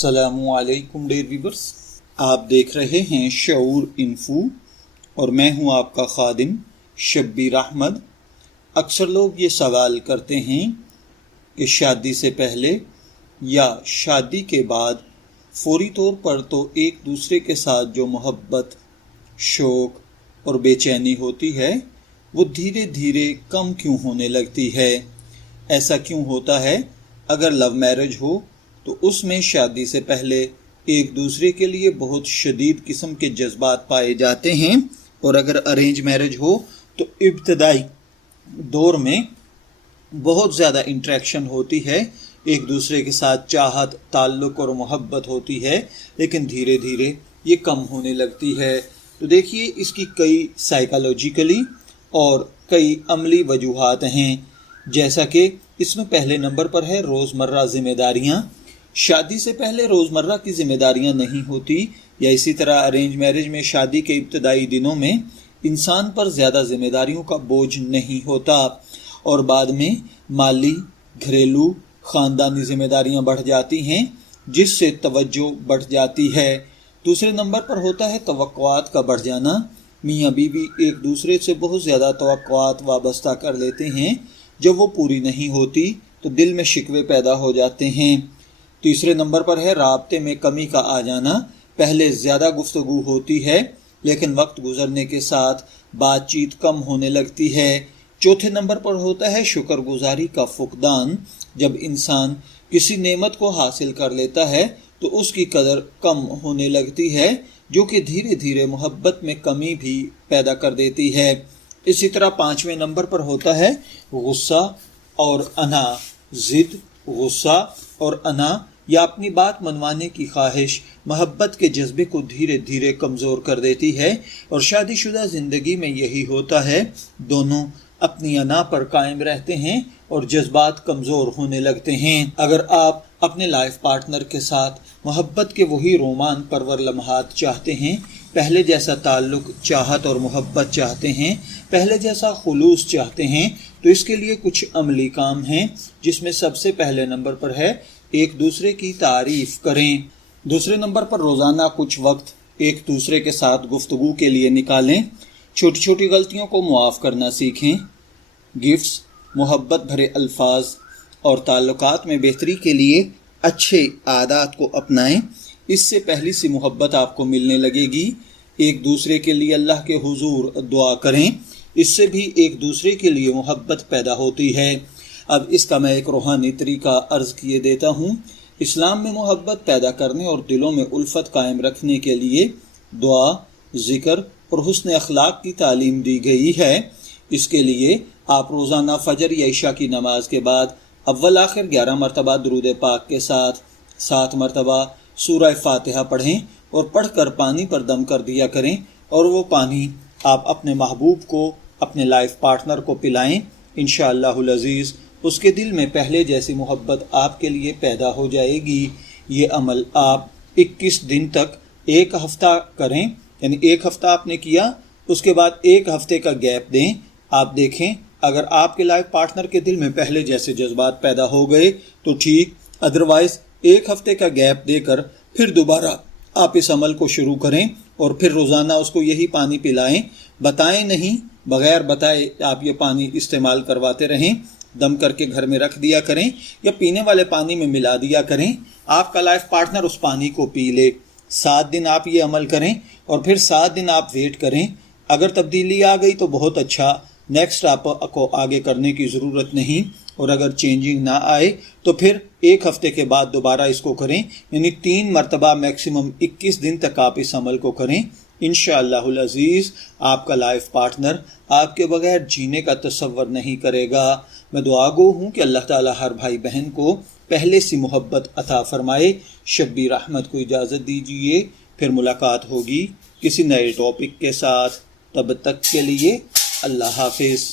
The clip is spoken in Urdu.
السلام علیکم ڈیئر ویورز، آپ دیکھ رہے ہیں شعور انفو اور میں ہوں آپ کا خادم شبیر احمد۔ اکثر لوگ یہ سوال کرتے ہیں کہ شادی سے پہلے یا شادی کے بعد فوری طور پر تو ایک دوسرے کے ساتھ جو محبت، شوق اور بے چینی ہوتی ہے وہ دھیرے دھیرے کم کیوں ہونے لگتی ہے؟ ایسا کیوں ہوتا ہے؟ اگر لو میرج ہو تو اس میں شادی سے پہلے ایک دوسرے کے لیے بہت شدید قسم کے جذبات پائے جاتے ہیں، اور اگر ارینج میرج ہو تو ابتدائی دور میں بہت زیادہ انٹریکشن ہوتی ہے، ایک دوسرے کے ساتھ چاہت، تعلق اور محبت ہوتی ہے، لیکن دھیرے دھیرے یہ کم ہونے لگتی ہے۔ تو دیکھیے، اس کی کئی سائیکالوجیکلی اور کئی عملی وجوہات ہیں، جیسا کہ اس میں پہلے نمبر پر ہے روزمرہ ذمہ داریاں۔ شادی سے پہلے روزمرہ کی ذمہ داریاں نہیں ہوتی، یا اسی طرح ارینج میرج میں شادی کے ابتدائی دنوں میں انسان پر زیادہ ذمہ داریوں کا بوجھ نہیں ہوتا، اور بعد میں مالی، گھریلو، خاندانی ذمہ داریاں بڑھ جاتی ہیں، جس سے توجہ بڑھ جاتی ہے۔ دوسرے نمبر پر ہوتا ہے توقعات کا بڑھ جانا۔ میاں بیوی ایک دوسرے سے بہت زیادہ توقعات وابستہ کر لیتے ہیں، جب وہ پوری نہیں ہوتی تو دل میں شکوے پیدا ہو جاتے ہیں۔ تیسرے نمبر پر ہے رابطے میں کمی کا آ جانا۔ پہلے زیادہ گفتگو ہوتی ہے، لیکن وقت گزرنے کے ساتھ بات چیت کم ہونے لگتی ہے۔ چوتھے نمبر پر ہوتا ہے شکر گزاری کا فقدان۔ جب انسان کسی نعمت کو حاصل کر لیتا ہے تو اس کی قدر کم ہونے لگتی ہے، جو کہ دھیرے دھیرے محبت میں کمی بھی پیدا کر دیتی ہے۔ اسی طرح پانچویں نمبر پر ہوتا ہے غصہ اور انا۔ ضد، غصہ اور انا یا اپنی بات منوانے کی خواہش محبت کے جذبے کو دھیرے دھیرے کمزور کر دیتی ہے، اور شادی شدہ زندگی میں یہی ہوتا ہے۔ دونوں اپنی انا پر قائم رہتے ہیں اور جذبات کمزور ہونے لگتے ہیں۔ اگر آپ اپنے لائف پارٹنر کے ساتھ محبت کے وہی رومان پرور لمحات چاہتے ہیں، پہلے جیسا تعلق، چاہت اور محبت چاہتے ہیں، پہلے جیسا خلوص چاہتے ہیں، تو اس کے لیے کچھ عملی کام ہیں، جس میں سب سے پہلے نمبر پر ہے ایک دوسرے کی تعریف کریں۔ دوسرے نمبر پر روزانہ کچھ وقت ایک دوسرے کے ساتھ گفتگو کے لیے نکالیں۔ چھوٹی چھوٹی غلطیوں کو معاف کرنا سیکھیں۔ گفٹس، محبت بھرے الفاظ اور تعلقات میں بہتری کے لیے اچھے عادات کو اپنائیں۔ اس سے پہلی سی محبت آپ کو ملنے لگے گی۔ ایک دوسرے کے لیے اللہ کے حضور دعا کریں، اس سے بھی ایک دوسرے کے لیے محبت پیدا ہوتی ہے۔ اب اس کا میں ایک روحانی طریقہ عرض کیے دیتا ہوں۔ اسلام میں محبت پیدا کرنے اور دلوں میں الفت قائم رکھنے کے لیے دعا، ذکر اور حسن اخلاق کی تعلیم دی گئی ہے۔ اس کے لیے آپ روزانہ فجر یا عشاء کی نماز کے بعد اول آخر 11 مرتبہ درود پاک کے ساتھ 7 مرتبہ سورہ فاتحہ پڑھیں، اور پڑھ کر پانی پر دم کر دیا کریں، اور وہ پانی آپ اپنے محبوب کو، اپنے لائف پارٹنر کو پلائیں۔ انشاءاللہ العزیز اس کے دل میں پہلے جیسی محبت آپ کے لیے پیدا ہو جائے گی۔ یہ عمل آپ 21 دن تک ایک ہفتہ کریں، یعنی ایک ہفتہ آپ نے کیا، اس کے بعد ایک ہفتے کا گیپ دیں۔ آپ دیکھیں، اگر آپ کے لائف پارٹنر کے دل میں پہلے جیسے جذبات پیدا ہو گئے تو ٹھیک، ادروائز ایک ہفتے کا گیپ دے کر پھر دوبارہ آپ اس عمل کو شروع کریں، اور پھر روزانہ اس کو یہی پانی پلائیں۔ بتائیں نہیں، بغیر بتائے آپ یہ پانی استعمال کرواتے رہیں۔ دم کر کے گھر میں رکھ دیا کریں، یا پینے والے پانی میں ملا دیا کریں۔ آپ کا لائف پارٹنر اس پانی کو پی لے۔ 7 دن آپ یہ عمل کریں، اور پھر 7 دن آپ ویٹ کریں۔ اگر تبدیلی آ گئی تو بہت اچھا، نیکسٹ آپ کو آگے کرنے کی ضرورت نہیں، اور اگر چینجنگ نہ آئے تو پھر ایک ہفتے کے بعد دوبارہ اس کو کریں، یعنی 3 مرتبہ میکسیمم 21 دن تک آپ اس عمل کو کریں۔ انشاءاللہ العزیز آپ کا لائف پارٹنر آپ کے بغیر جینے کا تصور نہیں کرے گا۔ میں دعا گو ہوں کہ اللہ تعالیٰ ہر بھائی بہن کو پہلے سی محبت عطا فرمائے۔ شبیر احمد کو اجازت دیجیے، پھر ملاقات ہوگی کسی نئے ٹاپک کے ساتھ۔ تب تک کے لیے اللہ حافظ۔